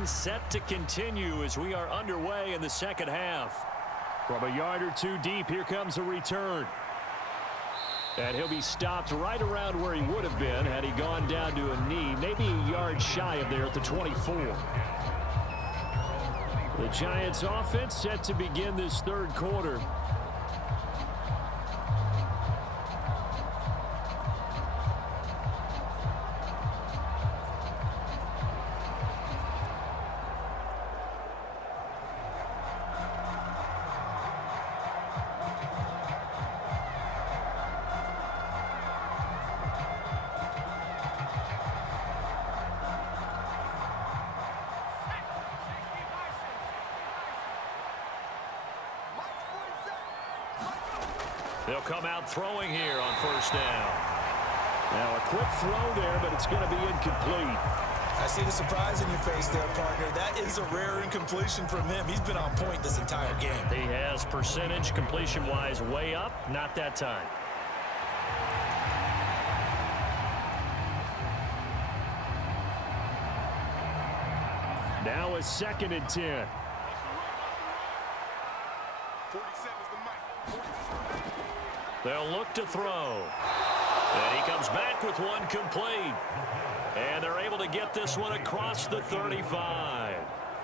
scene set to continue as we are underway in the second half. From a yard or two deep, here comes a return. And he'll be stopped right around where he would have been had he gone down to a knee, maybe a yard shy of there at the 24. The Giants offense set to begin this third quarter. They'll come out throwing here on first down. Now a quick throw there, but it's going to be incomplete. I see the surprise in your face there, partner. That is a rare incompletion from him. He's been on point this entire game. He has percentage completion-wise way up, not that time. Now a 2nd and 10. They'll look to throw. And he comes back with one complete. And they're able to get this one across the 35.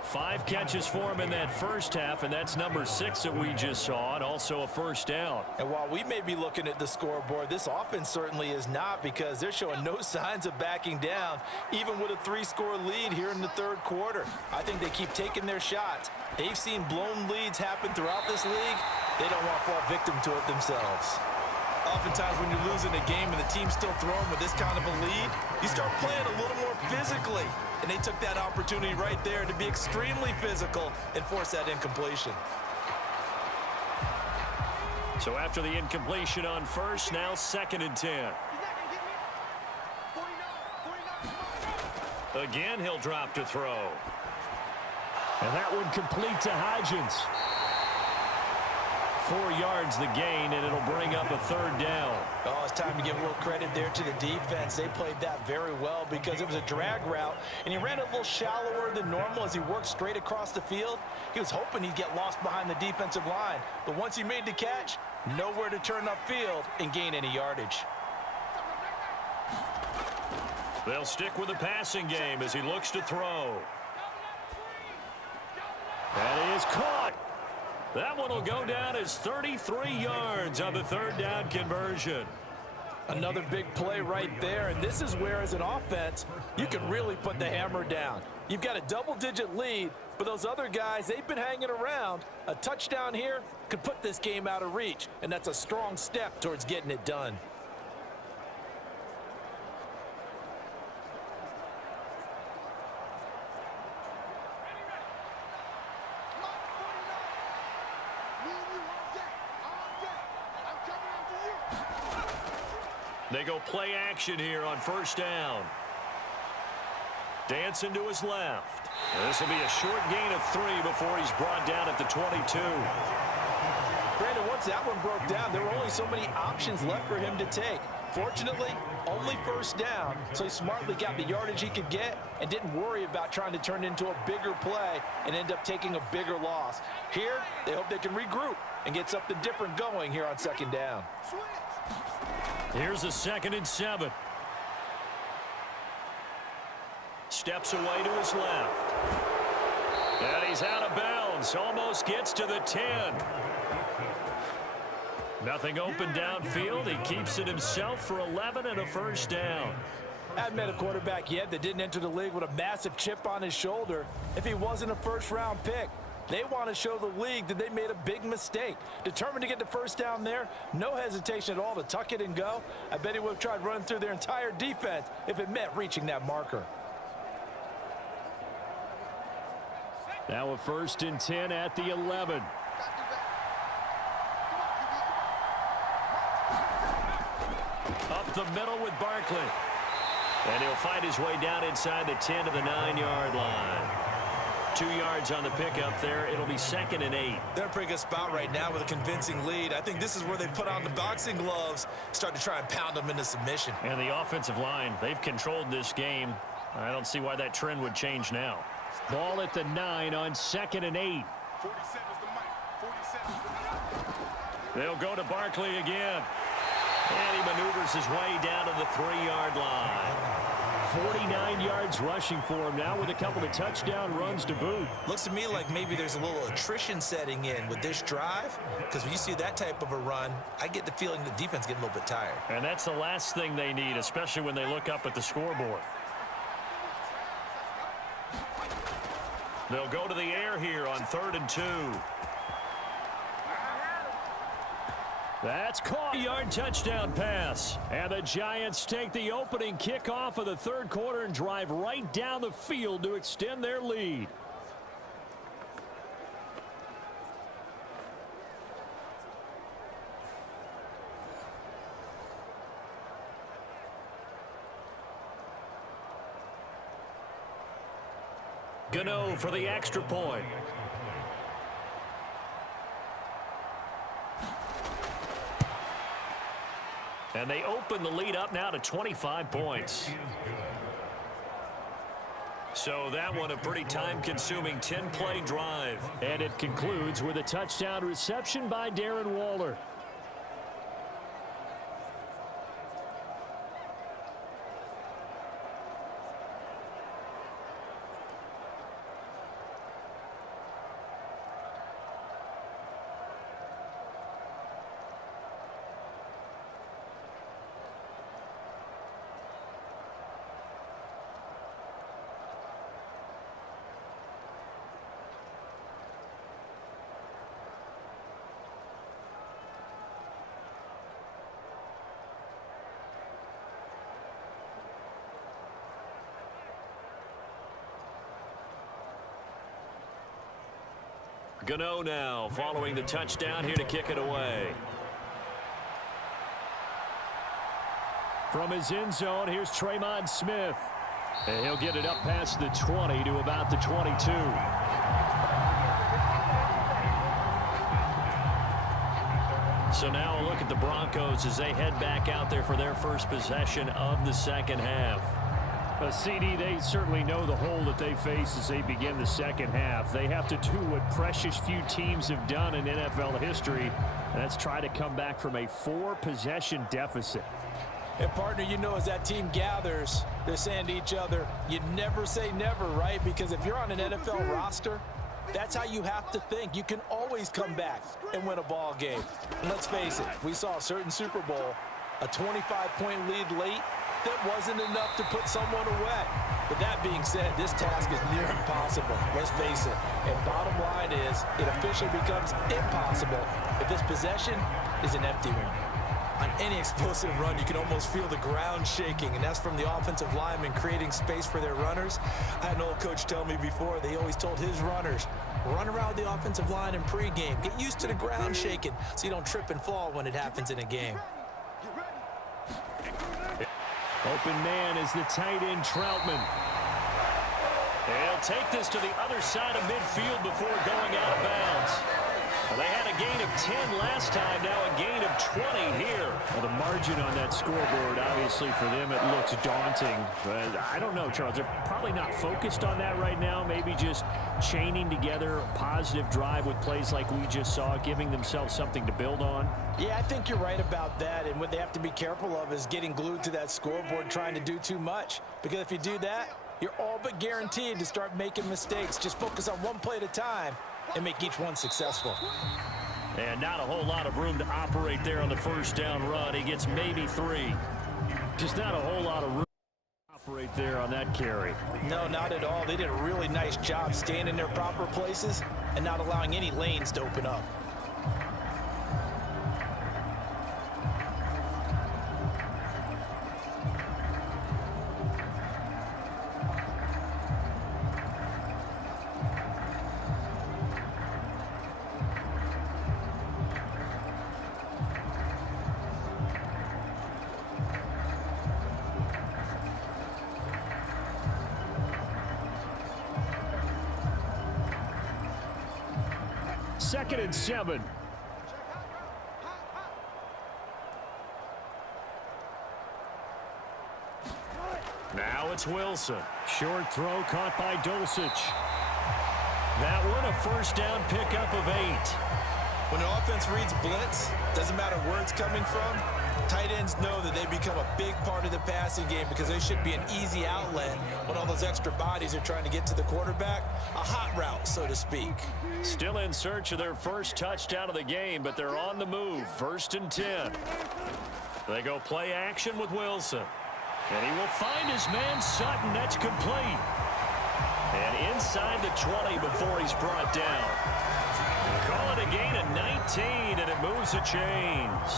5 catches for him in that first half, and that's number 6 that we just saw, and also a first down. And while we may be looking at the scoreboard, this offense certainly is not, because they're showing no signs of backing down, even with a 3-score lead here in the third quarter. I think they keep taking their shots. They've seen blown leads happen throughout this league. They don't want to fall victim to it themselves. Oftentimes when you're losing a game and the team's still throwing with this kind of a lead, you start playing a little more physically. And they took that opportunity right there to be extremely physical and force that incompletion. So after the incompletion on first, now 2nd and 10. Again, he'll drop to throw. And that one complete to Hodgins. 4 yards the gain, and it'll bring up a 3rd down. Oh, it's time to give a little credit there to the defense. They played that very well because it was a drag route, and he ran a little shallower than normal as he worked straight across the field. He was hoping he'd get lost behind the defensive line, but once he made the catch, nowhere to turn upfield and gain any yardage. They'll stick with the passing game as he looks to throw. That is caught. That one will go down as 33 yards on the 3rd down conversion. Another big play right there, and this is where, as an offense, you can really put the hammer down. You've got a double-digit lead, but those other guys, they've been hanging around. A touchdown here could put this game out of reach, and that's a strong step towards getting it done. They go play action here on first down. Dancing to his left. This will be a short gain of 3 before he's brought down at the 22. Brandon, once that one broke down, there were only so many options left for him to take. Fortunately, only first down, so he smartly got the yardage he could get and didn't worry about trying to turn it into a bigger play and end up taking a bigger loss. Here, they hope they can regroup and get something different going here on 2nd down. Here's a 2nd and 7. Steps away to his left. And he's out of bounds. Almost gets to the 10. Nothing open downfield. He keeps it himself for 11 and a first down. I haven't met a quarterback yet that didn't enter the league with a massive chip on his shoulder if he wasn't a first-round pick. They want to show the league that they made a big mistake. Determined to get the first down there, no hesitation at all to tuck it and go. I bet he would have tried running through their entire defense if it meant reaching that marker. Now a 1st and 10 at the 11. Up the middle with Barkley. And he'll fight his way down inside the 10 to the 9-yard line. 2 yards on the pickup there. It'll be 2nd and 8. They're in a pretty good spot right now with a convincing lead. I think this is where they put on the boxing gloves, start to try and pound them into submission. And the offensive line, they've controlled this game. I don't see why that trend would change now. Ball at the 9 on 2nd and 8. 47 is the mic. 47 is the mic. They'll go to Barkley again. And he maneuvers his way down to the 3-yard line. 49 yards rushing for him now with a couple of touchdown runs to boot. Looks to me like maybe there's a little attrition setting in with this drive, because when you see that type of a run, I get the feeling the defense getting a little bit tired. And that's the last thing they need, especially when they look up at the scoreboard. They'll go to the air here on 3rd and 2. That's caught. Yard touchdown pass. And the Giants take the opening kickoff of the 3rd quarter and drive right down the field to extend their lead. Gano for the extra point. And they open the lead up now to 25 points. So that one a pretty time-consuming 10-play drive. And it concludes with a touchdown reception by Darren Waller. Gano now following the touchdown here to kick it away. From his end zone, here's Tremon Smith. And he'll get it up past the 20 to about the 22. So now a look at the Broncos as they head back out there for their first possession of the second half. CD, they certainly know the hole that they face as they begin the second half. They have to do what precious few teams have done in NFL history, and that's try to come back from a 4-possession deficit. And, partner, you know, as that team gathers, they're saying to each other, you never say never, right? Because if you're on an NFL roster, that's how you have to think. You can always come back and win a ball game. And let's face it, we saw a certain Super Bowl, a 25-point lead late, that wasn't enough to put someone away. But that being said, this task is near impossible. Let's face it. And bottom line is, it officially becomes impossible if this possession is an empty one. On any explosive run, you can almost feel the ground shaking, and that's from the offensive linemen creating space for their runners. I had an old coach tell me before, they always told his runners, run around the offensive line in pregame. Get used to the ground shaking so you don't trip and fall when it happens in a game. Open man is the tight end, Troutman. He'll take this to the other side of midfield before going out of bounds. Well, they had a gain of 10 last time, now a gain of 20 here. Well, the margin on that scoreboard, obviously for them, it looks daunting. But I don't know, Charles. They're probably not focused on that right now. Maybe just chaining together a positive drive with plays like we just saw, giving themselves something to build on. Yeah, I think you're right about that. And what they have to be careful of is getting glued to that scoreboard trying to do too much. Because if you do that, you're all but guaranteed to start making mistakes. Just focus on one play at a time and make each one successful. And not a whole lot of room to operate there on the first down run. He gets maybe 3. Just not a whole lot of room to operate there on that carry. No, not at all. They did a really nice job staying in their proper places and not allowing any lanes to open up. Second and 7. Now it's Wilson. Short throw caught by Dulcich. That one a first down pickup of 8. When the offense reads blitz, doesn't matter where it's coming from, tight ends know that they become a big part of the passing game because they should be an easy outlet when all those extra bodies are trying to get to the quarterback. A hot route, so to speak. Still in search of their first touchdown of the game, but they're on the move. 1st and 10. They go play action with Wilson. And he will find his man Sutton. That's complete. And inside the 20 before he's brought down. Call it a gain of 19, and it moves the chains.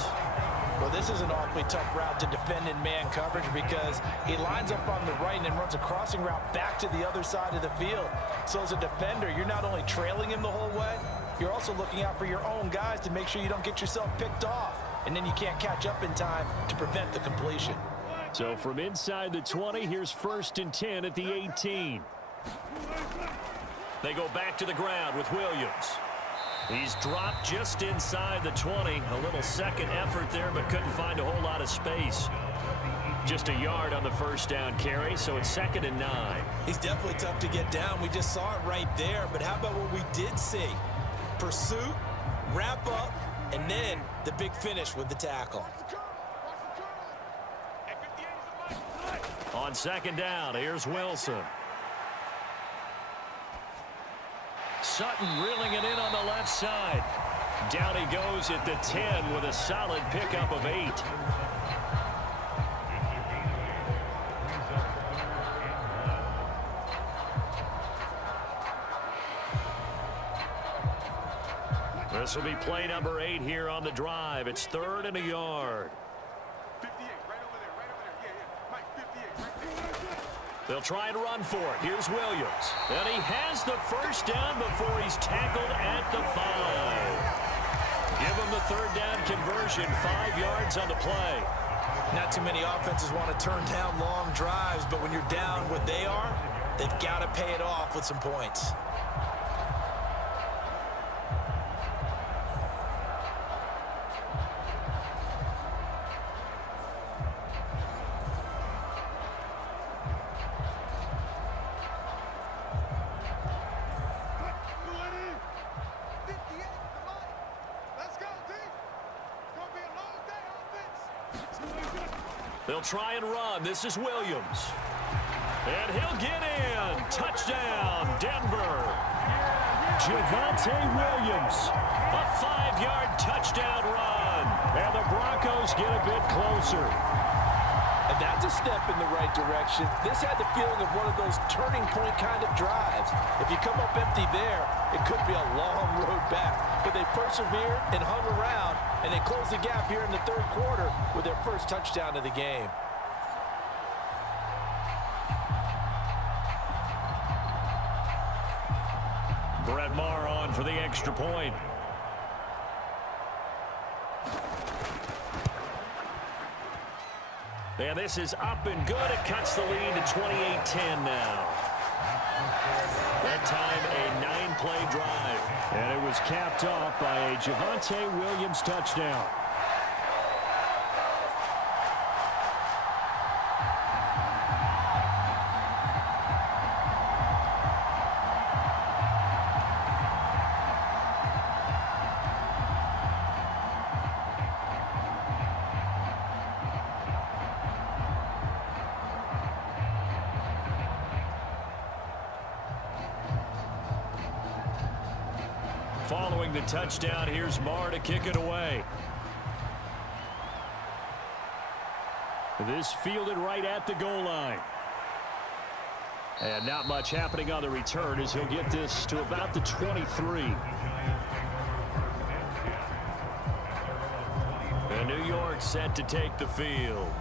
Well, this is an awfully tough route to defend in man coverage because he lines up on the right and then runs a crossing route back to the other side of the field. So as a defender, you're not only trailing him the whole way, you're also looking out for your own guys to make sure you don't get yourself picked off. And then you can't catch up in time to prevent the completion. So from inside the 20, here's 1st and 10 at the 18. They go back to the ground with Williams. He's dropped just inside the 20. A little second effort there, but couldn't find a whole lot of space. Just a yard on the first down carry, so it's 2nd and 9. He's definitely tough to get down. We just saw it right there. But how about what we did see? Pursuit, wrap up, and then the big finish with the tackle. On 2nd down, here's Wilson. Sutton reeling it in on the left side. Down he goes at the 10 with a solid pickup of 8. This will be play number 8 here on the drive. It's 3rd and a yard. 58, right over there, right over there. Yeah. Mike, 58, right there. They'll try and run for it. Here's Williams. And he has the first down before he's tackled at the 5. Give him the 3rd down conversion, 5 yards on the play. Not too many offenses want to turn down long drives, but when you're down what they are, they've got to pay it off with some points. They'll try and run. This is Williams. And he'll get in. Touchdown, Denver. Javonte Williams. A 5-yard touchdown run. And the Broncos get a bit closer. And that's a step in the right direction. This had the feeling of one of those turning point kind of drives. If you come up empty there, it could be a long road back. But they persevered and hung around, and they closed the gap here in the 3rd quarter with their first touchdown of the game. Brett Maher on for the extra point. And this is up and good. It cuts the lead to 28-10 now. That time a 9-play drive. And it was capped off by a Javonte Williams touchdown. Following the touchdown, here's Maher to kick it away. This fielded right at the goal line. And not much happening on the return as he'll get this to about the 23. And New York set to take the field.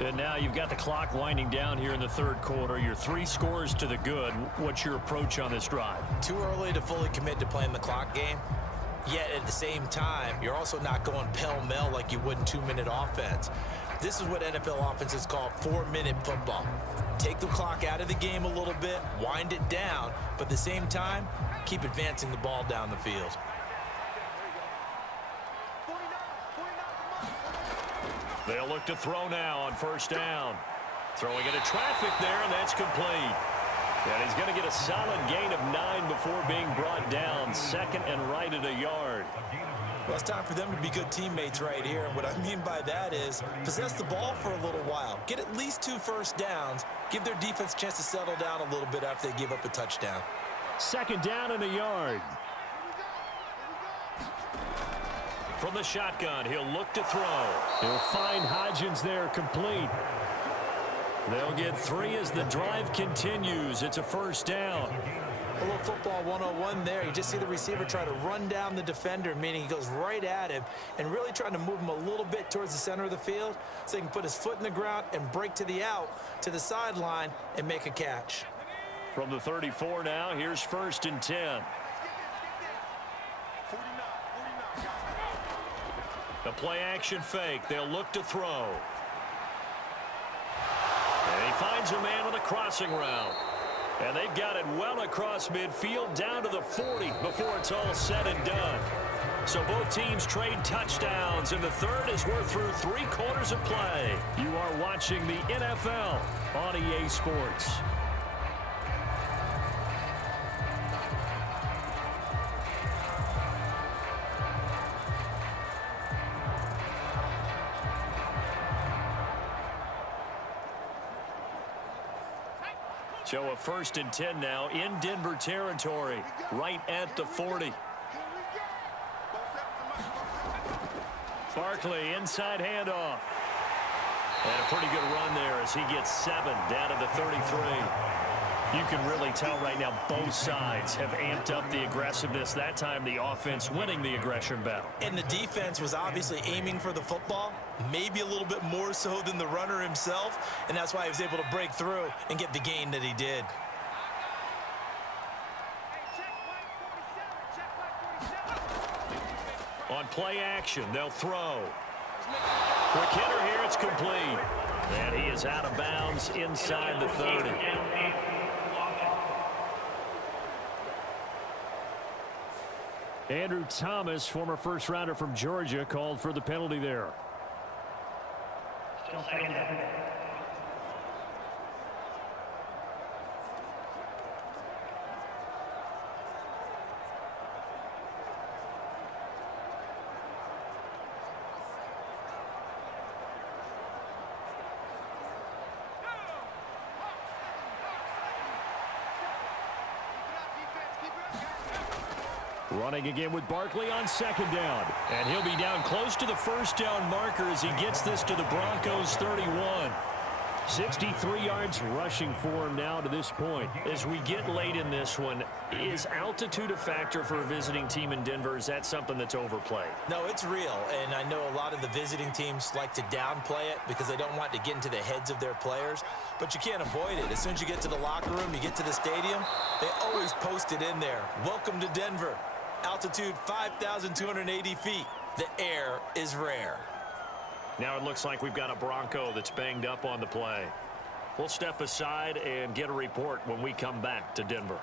And now you've got the clock winding down here in the 3rd quarter. You're 3 scores to the good. What's your approach on this drive? Too early to fully commit to playing the clock game. Yet at the same time, you're also not going pell-mell like you would in 2-minute offense. This is what NFL offenses call 4-minute football. Take the clock out of the game a little bit, wind it down, but at the same time, keep advancing the ball down the field. They'll look to throw now on 1st down. Throwing into traffic there, and that's complete. And he's going to get a solid gain of 9 before being brought down. Second and right at a yard. Well, it's time for them to be good teammates right here. And what I mean by that is possess the ball for a little while. Get at least 2 first downs. Give their defense a chance to settle down a little bit after they give up a touchdown. Second down and a yard. From the shotgun, he'll look to throw. He'll find Hodgins there, complete. They'll get 3 as the drive continues. It's a first down. A little football 101 there. You just see the receiver try to run down the defender, meaning he goes right at him and really trying to move him a little bit towards the center of the field so he can put his foot in the ground and break to the out, to the sideline, and make a catch. From the 34 now, here's first and 10. The play action fake. They'll look to throw. And he finds a man on the crossing route. And they've got it well across midfield down to the 40 before it's all said and done. So both teams trade touchdowns, and the third as we're through 3 quarters of play. You are watching the NFL on EA Sports. So a first and 10 now in Denver territory, right at the 40. Barkley, inside handoff. And a pretty good run there as he gets 7 down to the 33. You can really tell right now both sides have amped up the aggressiveness. That time the offense winning the aggression battle. And the defense was obviously aiming for the football, maybe a little bit more so than the runner himself, and that's why he was able to break through and get the gain that he did. On play action, they'll throw. Quick hitter here, it's complete. And he is out of bounds inside the 30. Andrew Thomas, former first rounder from Georgia, called for the penalty there. Still second down. Running again with Barkley on second down. And he'll be down close to the first down marker as he gets this to the Broncos 31. 63 yards rushing for him now to this point. As we get late in this one, is altitude a factor for a visiting team in Denver? Is that something that's overplayed? No, it's real, and I know a lot of the visiting teams like to downplay it because they don't want to get into the heads of their players, but you can't avoid it. As soon as you get to the locker room, you get to the stadium, they always post it in there. Welcome to Denver. Altitude 5,280 feet. The air is rare. Now it looks like we've got a Bronco that's banged up on the play. We'll step aside and get a report when we come back to Denver.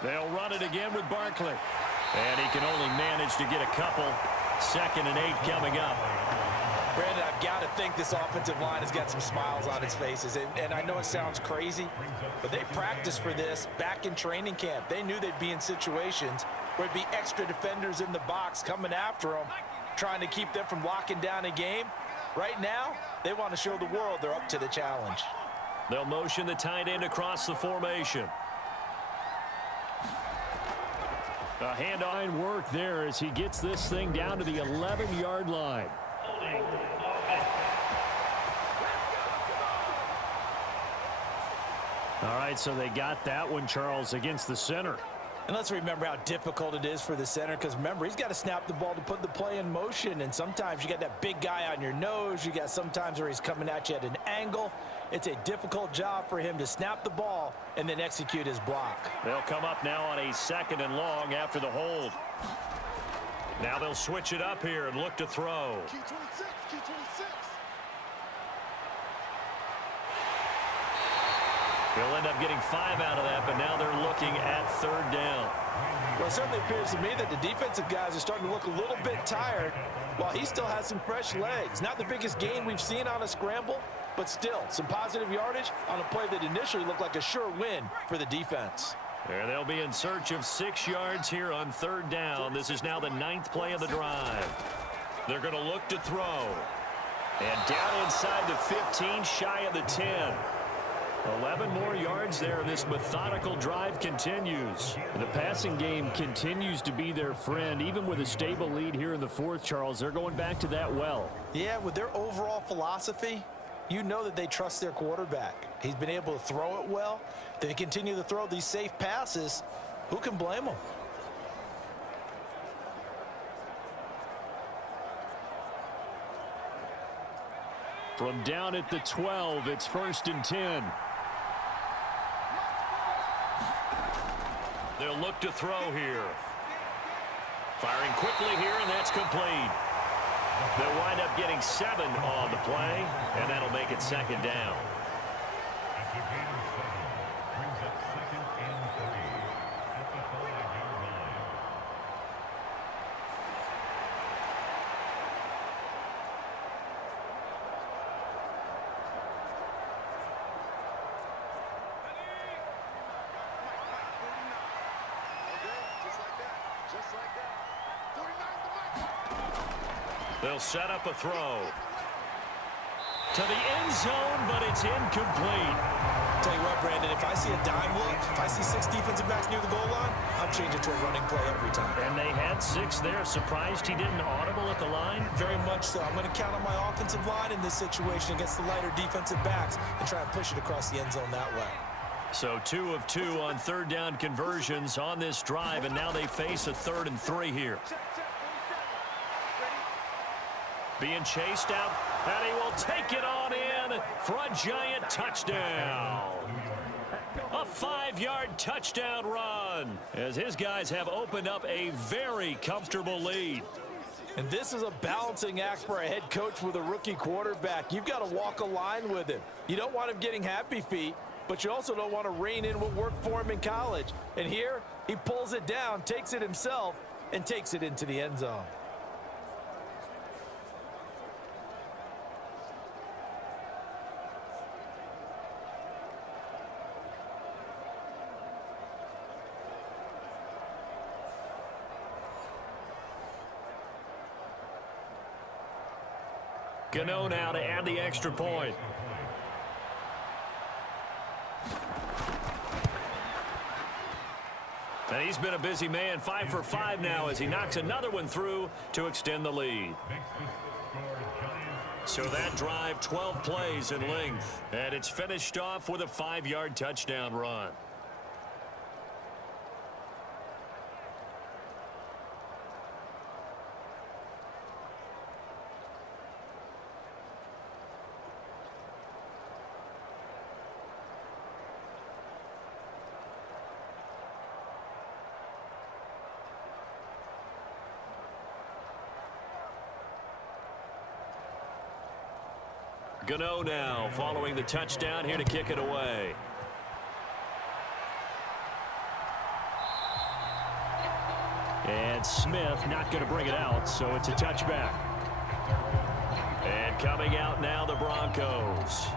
They'll run it again with Barkley. And he can only manage to get a couple. 2nd and 8 coming up. Brandon, I've got to think this offensive line has got some smiles on its faces. And I know it sounds crazy, but they practiced for this back in training camp. They knew they'd be in situations where it'd be extra defenders in the box coming after them, trying to keep them from locking down a game. Right now, they want to show the world they're up to the challenge. They'll motion the tight end across the formation. A hand-on work there as he gets this thing down to the 11-yard line. All right, so they got that one, Charles, against the center. And let's remember how difficult it is for the center, because remember, he's got to snap the ball to put the play in motion, and sometimes you got that big guy on your nose. You got sometimes where he's coming at you at an angle. It's a difficult job for him to snap the ball and then execute his block. They'll come up now on a 2nd and long after the hold. Now they'll switch it up here and look to throw. Q26, Q26. He'll end up getting 5 out of that, but now they're looking at 3rd down. Well, it certainly appears to me that the defensive guys are starting to look a little bit tired while he still has some fresh legs. Not the biggest gain we've seen on a scramble, but still some positive yardage on a play that initially looked like a sure win for the defense. And they'll be in search of 6 yards here on 3rd down. This is now the 9th play of the drive. They're going to look to throw. And down inside the 15, shy of the 10. 11 more yards there. This methodical drive continues. The passing game continues to be their friend. Even with a stable lead here in the 4th, Charles, they're going back to that well. Yeah, with their overall philosophy, you know that they trust their quarterback. He's been able to throw it well. They continue to throw these safe passes. Who can blame them? From down at the 12, it's 1st and 10. They'll look to throw here. Firing quickly here, and that's complete. They'll wind up getting 7 on the play, and that'll make it 2nd down. They'll set up a throw to the end zone, but it's incomplete. Tell you what, Brandon, if I see a dime look, if I see 6 defensive backs near the goal line, I'm changing to a running play every time. And they had 6 there. Surprised he didn't audible at the line? Very much so. I'm going to count on my offensive line in this situation against the lighter defensive backs and try and push it across the end zone that way. So 2 of 2 on 3rd down conversions on this drive, and now they face a 3rd and 3 here. Being chased out, and he will take it on in for a giant touchdown. A 5-yard touchdown run as his guys have opened up a very comfortable lead. And this is a balancing act for a head coach with a rookie quarterback. You've got to walk a line with him. You don't want him getting happy feet, but you also don't want to rein in what worked for him in college. And here, he pulls it down, takes it himself, and takes it into the end zone. Gano now to add the extra point. And he's been a busy man, 5 for 5 now as he knocks another one through to extend the lead. So that drive, 12 plays in length, and it's finished off with a 5-yard touchdown run. Gano now following the touchdown here to kick it away. And Smith not going to bring it out, so it's a touchback. And coming out now, the Broncos.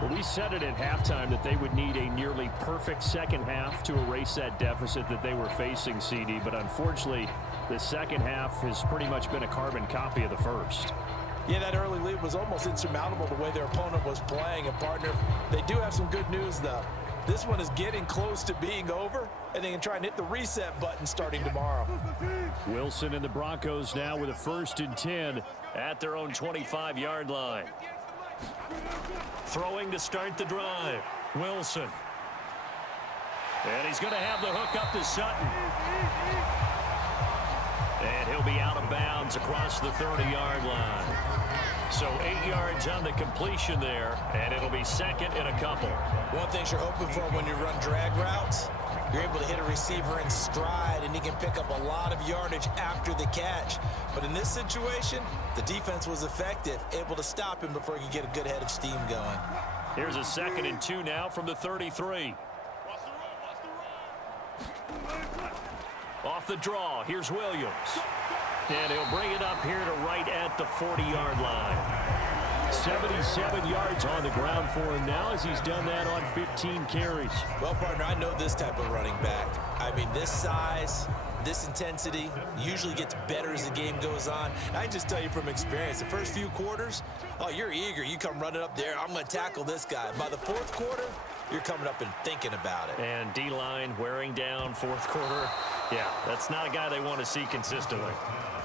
Well, we said it at halftime that they would need a nearly perfect second half to erase that deficit that they were facing, CD. But unfortunately, the second half has pretty much been a carbon copy of the first. Yeah, that early lead was almost insurmountable the way their opponent was playing. And, partner, they do have some good news, though. This one is getting close to being over, and they can try and hit the reset button starting tomorrow. Wilson and the Broncos now with a 1st and 10 at their own 25-yard line. Throwing to start the drive. Wilson. And he's going to have the hook up to Sutton. And he'll be out of bounds across the 30-yard line. So 8 yards on the completion there, and it'll be second and a couple. One thing you're hoping for when you run drag routes, you're able to hit a receiver in stride, and he can pick up a lot of yardage after the catch. But in this situation, the defense was effective, able to stop him before he could get a good head of steam going. Here's a 2nd and 2 now from the 33. Off the draw, here's Williams. And he'll bring it up here to right at the 40-yard line. 77 yards on the ground for him now as he's done that on 15 carries. Well, partner, I know this type of running back. I mean, this size, this intensity usually gets better as the game goes on. I can just tell you from experience, the first few quarters, oh, you're eager. You come running up there, I'm going to tackle this guy. By the 4th quarter, you're coming up and thinking about it. And D-line wearing down 4th quarter. Yeah, that's not a guy they want to see consistently.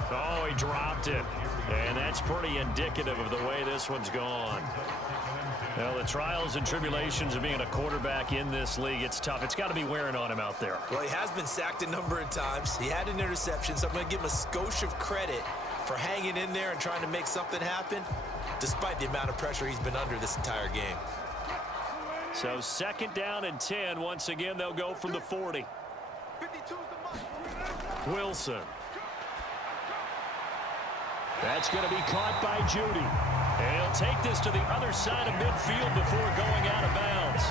Oh, he dropped it. And that's pretty indicative of the way this one's gone. Well, the trials and tribulations of being a quarterback in this league, it's tough. It's got to be wearing on him out there. Well, he has been sacked a number of times. He had an interception, so I'm going to give him a skosh of credit for hanging in there and trying to make something happen, despite the amount of pressure he's been under this entire game. So 2nd down and 10. Once again, they'll go from the 40. Wilson. That's going to be caught by Judy. And he'll take this to the other side of midfield before going out of bounds.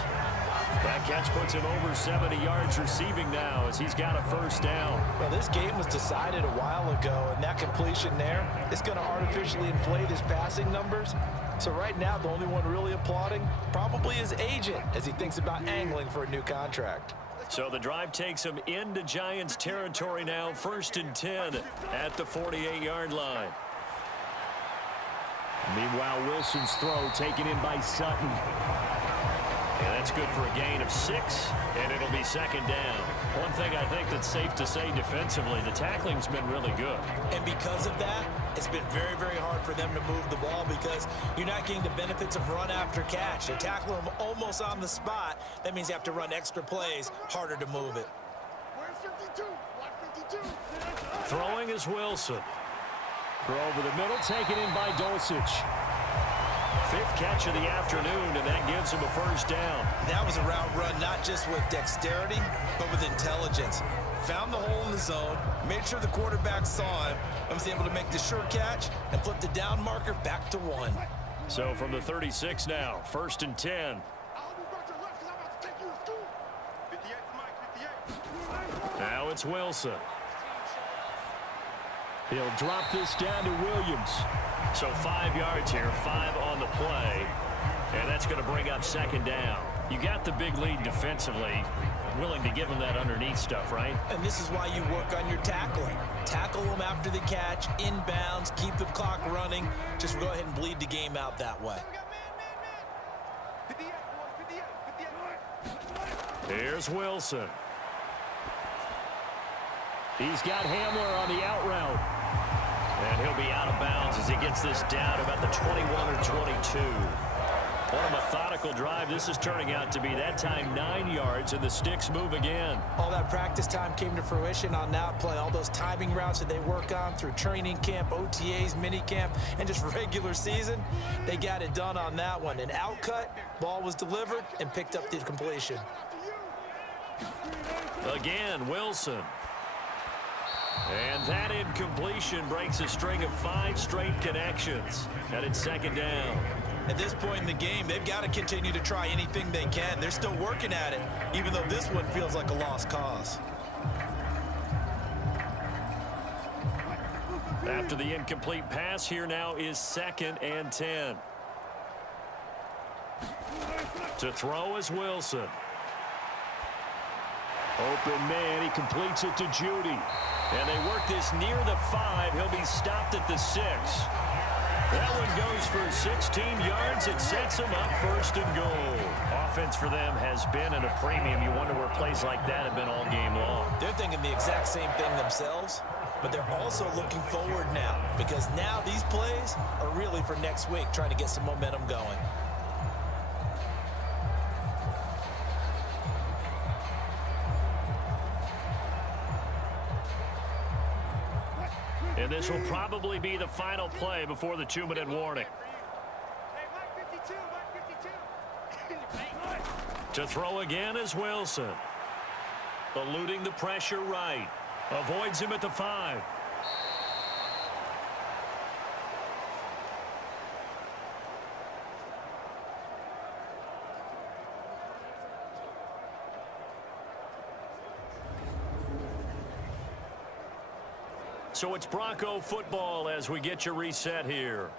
That catch puts him over 70 yards receiving now as he's got a 1st down. Well, this game was decided a while ago, and that completion there is going to artificially inflate his passing numbers. So right now, the only one really applauding probably his agent as he thinks about angling for a new contract. So the drive takes him into Giants territory now, 1st and 10 at the 48-yard line. Meanwhile, Wilson's throw taken in by Sutton. And that's good for a gain of 6, and it'll be 2nd down. One thing I think that's safe to say defensively, the tackling's been really good. And because of that, it's been very, very hard for them to move the ball because you're not getting the benefits of run after catch. They tackle him almost on the spot. That means you have to run extra plays, harder to move it. Throwing is Wilson. Throw over the middle, taken in by Dulcich. 5th catch of the afternoon, and that gives him a 1st down. That was a route run not just with dexterity, but with intelligence. Found the hole in the zone, made sure the quarterback saw him, and was able to make the sure catch and flip the down marker back to 1. So from the 36 now, 1st and 10. Now it's Wilson. He'll drop this down to Williams. So 5 yards here, 5 on the play. And that's going to bring up 2nd down. You got the big lead defensively. Willing to give him that underneath stuff, right? And this is why you work on your tackling. Tackle them after the catch, inbounds, keep the clock running. Just go ahead and bleed the game out that way. Here's Wilson. He's got Hamler on the out route. And he'll be out of bounds as he gets this down about the 21 or 22. What a methodical drive this is turning out to be. That time 9 yards, and the sticks move again. All that practice time came to fruition on that play. All those timing routes that they work on through training camp, OTAs, minicamp, and just regular season, they got it done on that one. An outcut, ball was delivered, and picked up the completion. Again, Wilson. And that incompletion breaks a string of 5 straight connections. And it's 2nd down. At this point in the game, they've got to continue to try anything they can. They're still working at it, even though this one feels like a lost cause. After the incomplete pass, here now is 2nd and 10. To throw is Wilson. Open man, he completes it to Judy. And they work this near the 5. He'll be stopped at the 6. That one goes for 16 yards. It sets them up 1st and goal. Offense for them has been at a premium. You wonder where plays like that have been all game long. They're thinking the exact same thing themselves, but they're also looking forward now because now these plays are really for next week, trying to get some momentum going. And this will probably be the final play before the 2-minute warning. Hey, Mike 52, Mike 52. To throw again is Wilson. Eluding the pressure right. Avoids him at the 5. So it's Bronco football as we get you reset here.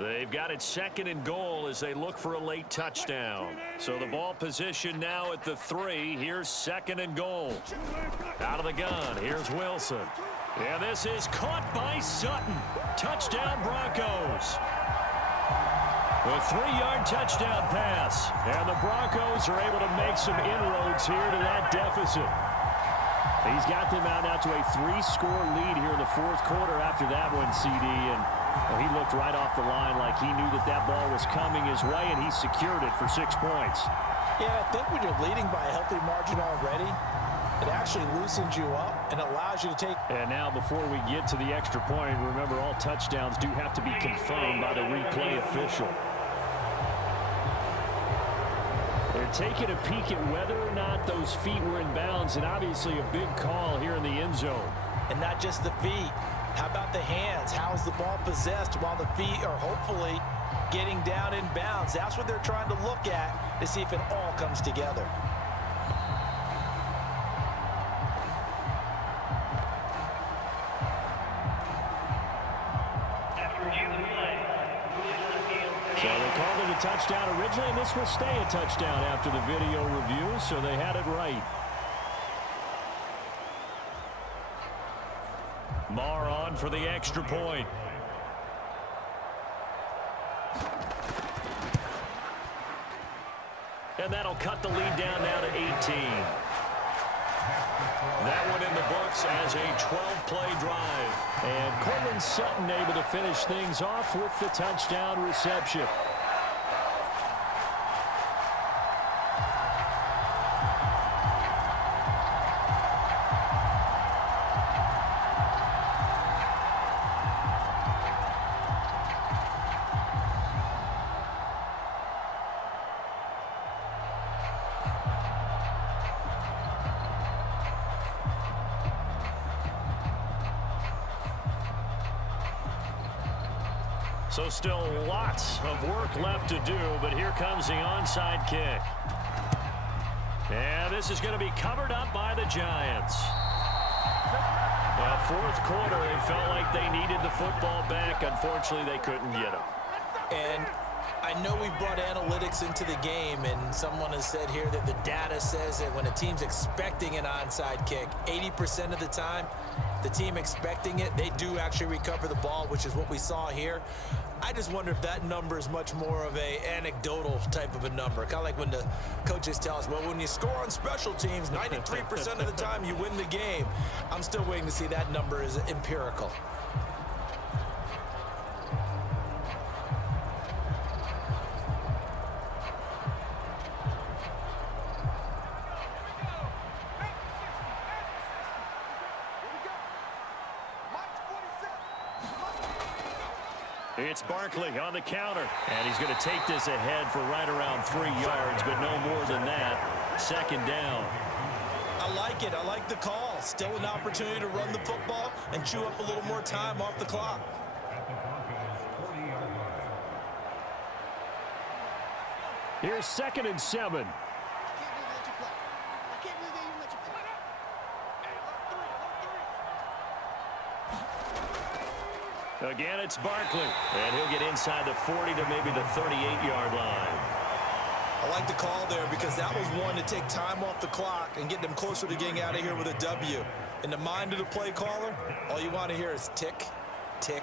They've got it 2nd and goal as they look for a late touchdown. So the ball position now at the 3. Here's 2nd and goal. Out of the gun. Here's Wilson. And this is caught by Sutton. Touchdown Broncos. A 3-yard touchdown pass. And the Broncos are able to make some inroads here to that deficit. He's got them out now to a 3-score lead here in the 4th quarter after that one, CD. And well, he looked right off the line like he knew that that ball was coming his way, and he secured it for 6 points. Yeah, I think when you're leading by a healthy margin already, it actually loosens you up and allows you to take. And now before we get to the extra point, remember all touchdowns do have to be confirmed by the replay official. They're taking a peek at whether or not those feet were in bounds, and obviously a big call here in the end zone. And not just the feet. How about the hands? How's the ball possessed while the feet are hopefully getting down in bounds? That's what they're trying to look at to see if it all comes together. So they called it a touchdown originally, and this will stay a touchdown after the video review, so they had it right. Marr on for the extra point. And that'll cut the lead down now to 18. That one in the books as a 12-play drive. And Cortland Sutton able to finish things off with the touchdown reception. So still lots of work left to do, but here comes the onside kick. And this is going to be covered up by the Giants. Well, 4th quarter, they felt like they needed the football back. Unfortunately, they couldn't get it. And I know we brought analytics into the game, and someone has said here that the data says that when a team's expecting an onside kick, 80% of the time, the team expecting it, they do actually recover the ball, which is what we saw here. I just wonder if that number is much more of a anecdotal type of a number. Kind of like when the coaches tell us, well, when you score on special teams, 93% of the time you win the game. I'm still waiting to see that number is empirical. It's Barkley on the counter, and he's going to take this ahead for right around 3 yards, but no more than that. 2nd down. I like it. I like the call. Still an opportunity to run the football and chew up a little more time off the clock. Here's 2nd and 7. Again, it's Barkley, and he'll get inside the 40 to maybe the 38-yard line. I like the call there because that was one to take time off the clock and get them closer to getting out of here with a W. In the mind of the play caller, all you want to hear is tick, tick,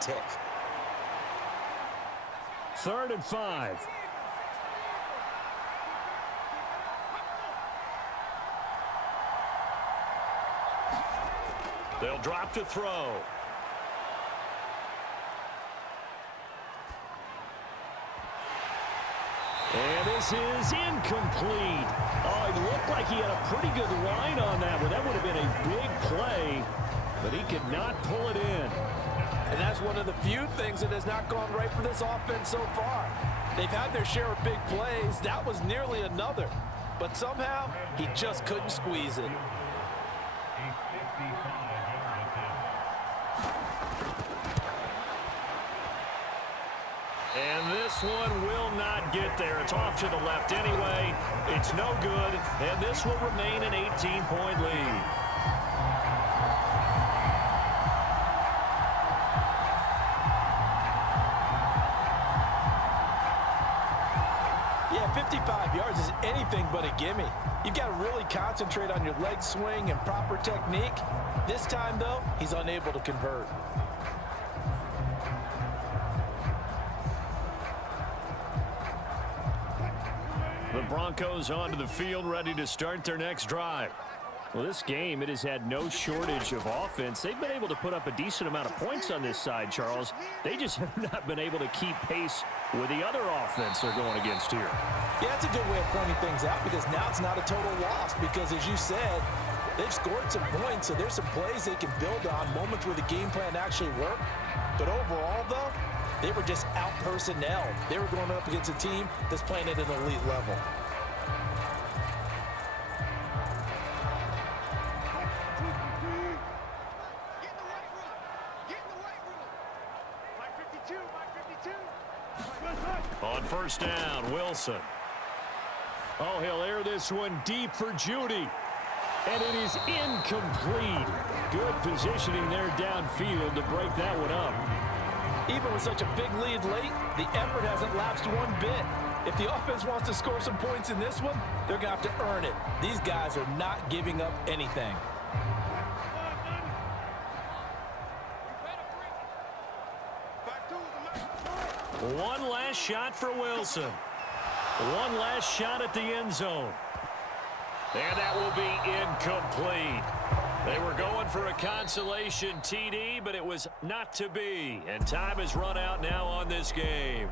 tick. 3rd and 5. They'll drop to throw. And this is incomplete. Oh, it looked like he had a pretty good line on that one. That would have been a big play. but he could not pull it in. And that's one of the few things that has not gone right for this offense so far. They've had their share of big plays. That was nearly another. But somehow, he just couldn't squeeze it. And this one will not get there. It's off to the left anyway. It's no good, and this will remain an 18-point lead. Yeah, 55 yards is anything but a gimme. You've got to really concentrate on your leg swing and proper technique. This time, though, he's unable to convert. The Broncos onto the field, ready to start their next drive. Well, this game, it has had no shortage of offense. They've been able to put up a decent amount of points on this side, Charles. They just have not been able to keep pace with the other offense they're going against here. Yeah, that's a good way of pointing things out because now it's not a total loss because, as you said, they've scored some points, so there's some plays they can build on, moments where the game plan actually worked. But overall, though, they were just out-personnel. They were going up against a team that's playing at an elite level. On first down, Wilson. Oh, he'll air this one deep for Judy. And it is incomplete. Good positioning there downfield to break that one up. Even with such a big lead late, the effort hasn't lapsed one bit. If the offense wants to score some points in this one, they're going to have to earn it. These guys are not giving up anything. One last shot for Wilson. One last shot at the end zone. And that will be incomplete. They were going for a consolation TD, but it was not to be. And time has run out now on this game.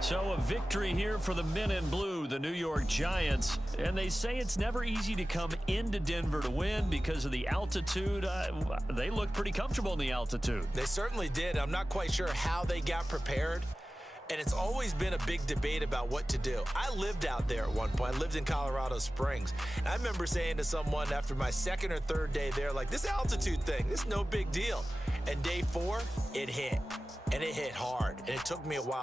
So a victory here for the men in blue, the New York Giants. And they say it's never easy to come into Denver to win because of the altitude. They look pretty comfortable in the altitude. They certainly did. I'm not quite sure how they got prepared. And it's always been a big debate about what to do. I lived out there at one point. I lived in Colorado Springs. And I remember saying to someone after my second or third day there, like, this altitude thing, this is no big deal. And day 4, it hit. And it hit hard. And it took me a while.